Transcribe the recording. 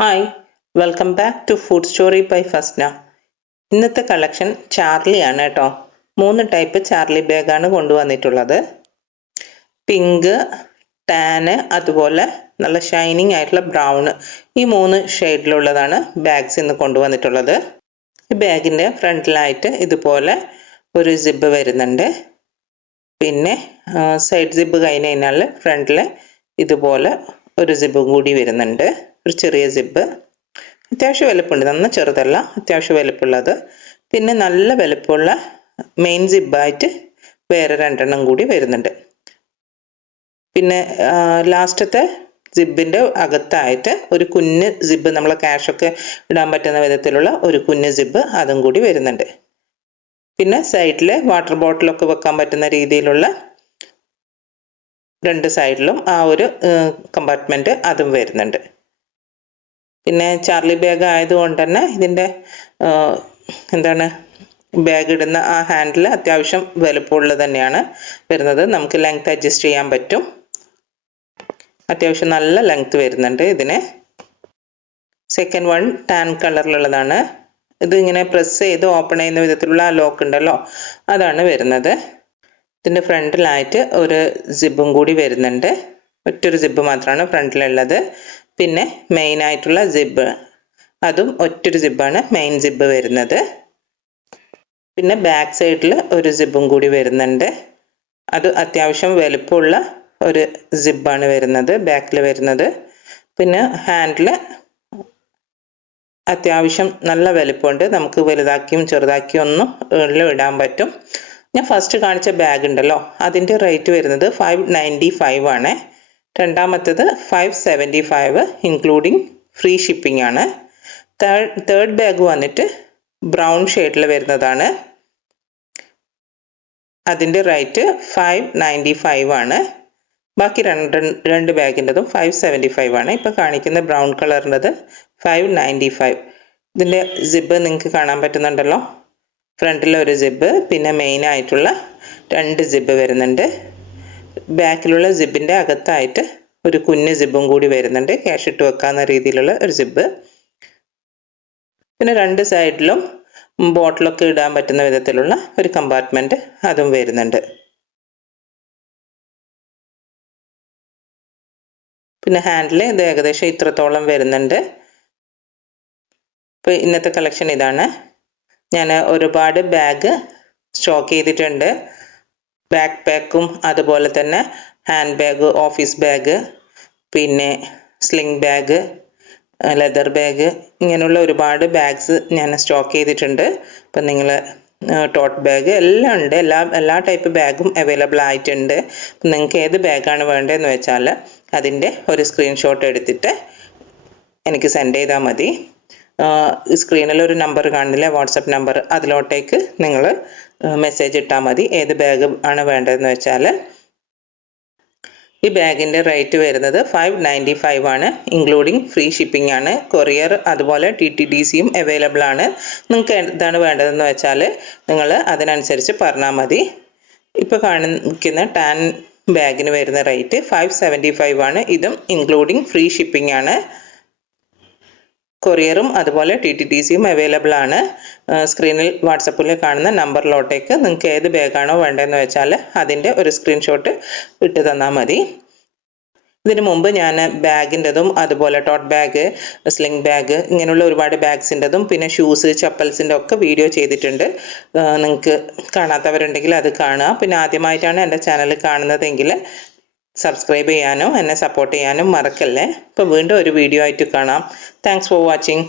Hi welcome back to food story by Fasna. ഇന്നത്തെ കളക്ഷൻ ചാർലിയാണ് കേട്ടോ. 3 ടൈപ്പ് ചാർലി ബാഗാണ് കൊണ്ടുവന്നിട്ടുള്ളത്. പിങ്ക്, ടാന്, അതുപോലെ നല്ല ഷൈനിങ് ആയിട്ടുള്ള ബ്രൗണ്, ഈ 3 ഷെയ്ഡിലുള്ളതാണ് ബാഗ്സ് ഇന്ന് കൊണ്ടുവന്നിട്ടുള്ളത്. ഈ ബാഗിൻ്റെ ഫ്രണ്ടിലായിട്ട് ഇതുപോലെ ഒരു സിബ് വരുന്നുണ്ട്. പിന്നെ സൈഡ് സിബ് കഴിഞ്ഞ് കഴിഞ്ഞാൽ ഫ്രണ്ടിൽ ഇതുപോലെ ഒരു സിബ് കൂടി വരുന്നുണ്ട്, ഒരു ചെറിയ സിബ്. അത്യാവശ്യം വലുപ്പമുണ്ട്, നന്ന ചെറുതല്ല, അത്യാവശ്യം വലുപ്പമുള്ളത്. പിന്നെ നല്ല വലുപ്പമുള്ള മെയിൻ സിബായിട്ട് വേറെ 2 കൂടി വരുന്നുണ്ട്. പിന്നെ ലാസ്റ്റത്തെ സിബിൻ്റെ അകത്തായിട്ട് ഒരു കുഞ്ഞ് സിബ്, നമ്മളെ ക്യാഷൊക്കെ ഇടാൻ പറ്റുന്ന വിധത്തിലുള്ള ഒരു കുഞ്ഞ് സിബ് അതും കൂടി വരുന്നുണ്ട്. പിന്നെ സൈഡിൽ വാട്ടർ ബോട്ടിലൊക്കെ വെക്കാൻ പറ്റുന്ന രീതിയിലുള്ള 2 സൈഡിലും ആ ഒരു കമ്പാർട്ട്മെൻറ്റ് അതും വരുന്നുണ്ട്. പിന്നെ ചാർലി ബാഗ് ആയതുകൊണ്ട് തന്നെ ഇതിൻ്റെ ബാഗ് ഇടുന്ന ആ ഹാൻഡിൽ അത്യാവശ്യം വലുപ്പമുള്ളത് തന്നെയാണ് വരുന്നത്. നമുക്ക് ലെങ്ത് അഡ്ജസ്റ്റ് ചെയ്യാൻ പറ്റും. അത്യാവശ്യം നല്ല ലെങ്ത് വരുന്നുണ്ട് ഇതിന്. സെക്കൻഡ് വൺ ടാൻ കളറിലുള്ളതാണ്. ഇത് ഇങ്ങനെ പ്രസ് ചെയ്ത് ഓപ്പൺ ചെയ്യുന്ന വിധത്തിലുള്ള ആ ലോക്ക് ഉണ്ടല്ലോ, അതാണ് വരുന്നത്. ഇതിൻ്റെ ഫ്രണ്ടിലായിട്ട് ഒരു സിബും കൂടി വരുന്നുണ്ട്. ഒറ്റൊരു സിബ് മാത്രമാണ് ഫ്രണ്ടിലുള്ളത്. പിന്നെ മെയിൻ ആയിട്ടുള്ള സിബ്, അതും ഒറ്റൊരു സിബാണ് മെയിൻ സിബ് വരുന്നത്. പിന്നെ ബാക്ക് സൈഡിൽ ഒരു സിബും കൂടി വരുന്നുണ്ട്. അത് അത്യാവശ്യം വലുപ്പമുള്ള ഒരു സിബാണ് വരുന്നത്, ബാക്കിൽ വരുന്നത്. പിന്നെ ഹാൻഡിൽ അത്യാവശ്യം നല്ല വലുപ്പമുണ്ട്, നമുക്ക് വലുതാക്കിയും ചെറുതാക്കിയും ഒന്നും ഇടാൻ പറ്റും. ഞാൻ ഫസ്റ്റ് കാണിച്ച ബാഗ് ഉണ്ടല്ലോ, അതിൻ്റെ റേറ്റ് വരുന്നത് 595 ആണ്. രണ്ടാമത്തേത് 575 ഇൻക്ലൂഡിങ് ഫ്രീ ഷിപ്പിംഗ് ആണ്. തേർഡ് ബാഗ് വന്നിട്ട് ബ്രൗൺ ഷെയ്ഡിൽ വരുന്നതാണ്. അതിൻ്റെ റേറ്റ് 595 ആണ്. ബാക്കി രണ്ട് ബാഗിൻ്റെതും 575 ആണ്. ഇപ്പം കാണിക്കുന്ന ബ്രൗൺ കളറിൻ്റെത് 595. ഇതിൻ്റെ സിബ് നിങ്ങൾക്ക് കാണാൻ പറ്റുന്നുണ്ടല്ലോ, ഫ്രണ്ടിൽ ഒരു സിബ്, പിന്നെ മെയിൻ ആയിട്ടുള്ള 2 സിബ് വരുന്നുണ്ട്. ബാക്കിലുള്ള സിബിൻ്റെ അകത്തായിട്ട് ഒരു കുഞ്ഞ് സിബും കൂടി വരുന്നുണ്ട്, ക്യാഷ് ഇട്ട് വെക്കാവുന്ന രീതിയിലുള്ള ഒരു സിബ്. പിന്നെ 2 സൈഡിലും ബോട്ടിലൊക്കെ ഇടാൻ പറ്റുന്ന വിധത്തിലുള്ള ഒരു കമ്പാർട്ട്മെൻറ്റ് അതും വരുന്നുണ്ട്. പിന്നെ ഹാൻഡിൽ ഇത് ഏകദേശം ഇത്രത്തോളം വരുന്നുണ്ട്. ഇപ്പോൾ ഇന്നത്തെ കളക്ഷൻ ഇതാണ്. ഞാൻ ഒരുപാട് ബാഗ് സ്റ്റോക്ക് ചെയ്തിട്ടുണ്ട്. ബാക്ക് പാക്കും, അതുപോലെ തന്നെ ഹാൻഡ് ബാഗ്, ഓഫീസ് ബാഗ്, പിന്നെ സ്ലിംഗ് ബാഗ്, ലെതർ ബാഗ്, ഇങ്ങനെയുള്ള ഒരുപാട് ബാഗ്സ് ഞാൻ സ്റ്റോക്ക് ചെയ്തിട്ടുണ്ട്. അപ്പം നിങ്ങൾ ടോട്ട് ബാഗ് എല്ലാം ഉണ്ട്, എല്ലാ ടൈപ്പ് ബാഗും അവൈലബിൾ ആയിട്ടുണ്ട്. നിങ്ങൾക്ക് ഏത് ബാഗാണ് വേണ്ടതെന്ന് വെച്ചാൽ അതിൻ്റെ ഒരു സ്ക്രീൻഷോട്ട് എടുത്തിട്ട് എനിക്ക് സെൻഡ് ചെയ്താൽ മതി. സ്ക്രീനിൽ ഒരു നമ്പർ കാണില്ലേ, വാട്സപ്പ് നമ്പർ, അതിലോട്ടേക്ക് നിങ്ങൾ മെസ്സേജ് ഇട്ടാൽ മതി ഏത് ബാഗ് ആണ് വേണ്ടതെന്ന് വെച്ചാൽ. ഈ ബാഗിൻ്റെ റേറ്റ് വരുന്നത് 595 ആണ്, ഇൻക്ലൂഡിങ് ഫ്രീ ഷിപ്പിംഗ് ആണ്. കൊറിയർ അതുപോലെ TTDCയും അവൈലബിൾ ആണ്. നിങ്ങൾക്ക് എന്താണ് വേണ്ടതെന്ന് വെച്ചാൽ നിങ്ങൾ അതിനനുസരിച്ച് പറഞ്ഞാൽ മതി. ഇപ്പോൾ കാണിക്കുന്ന ടാൻ ബാഗിന് വരുന്ന റേറ്റ് 575 ആണ്. ഇതും ഇൻക്ലൂഡിങ് ഫ്രീ ഷിപ്പിംഗ് ആണ്. കൊറിയറും അതുപോലെ TTDCയും അവൈലബിൾ ആണ്. സ്ക്രീനിൽ വാട്സപ്പിൽ കാണുന്ന നമ്പറിലോട്ടേക്ക് നിങ്ങൾക്ക് ഏത് ബാഗാണോ വേണ്ടതെന്ന് വെച്ചാൽ അതിൻ്റെ ഒരു സ്ക്രീൻഷോട്ട് ഇട്ട് തന്നാൽ മതി. ഇതിനു മുമ്പ് ഞാൻ ബാഗിൻ്റെതും അതുപോലെ ടോട്ട് ബാഗ്, സ്ലിംഗ് ബാഗ്, ഇങ്ങനെയുള്ള ഒരുപാട് ബാഗ്സിൻ്റെതും പിന്നെ ഷൂസ്, ചപ്പൽസിൻ്റെ ഒക്കെ വീഡിയോ ചെയ്തിട്ടുണ്ട്. നിങ്ങൾക്ക് കാണാത്തവരുണ്ടെങ്കിൽ അത് കാണുക. പിന്നെ ആദ്യമായിട്ടാണ് എൻ്റെ ചാനൽ കാണുന്നതെങ്കിൽ സബ്സ്ക്രൈബ് ചെയ്യാനും എന്നെ സപ്പോർട്ട് ചെയ്യാനും മറക്കല്ലേ. അപ്പോൾ വീണ്ടും ഒരു വീഡിയോ ആയിട്ട് കാണാം. Thanks for watching.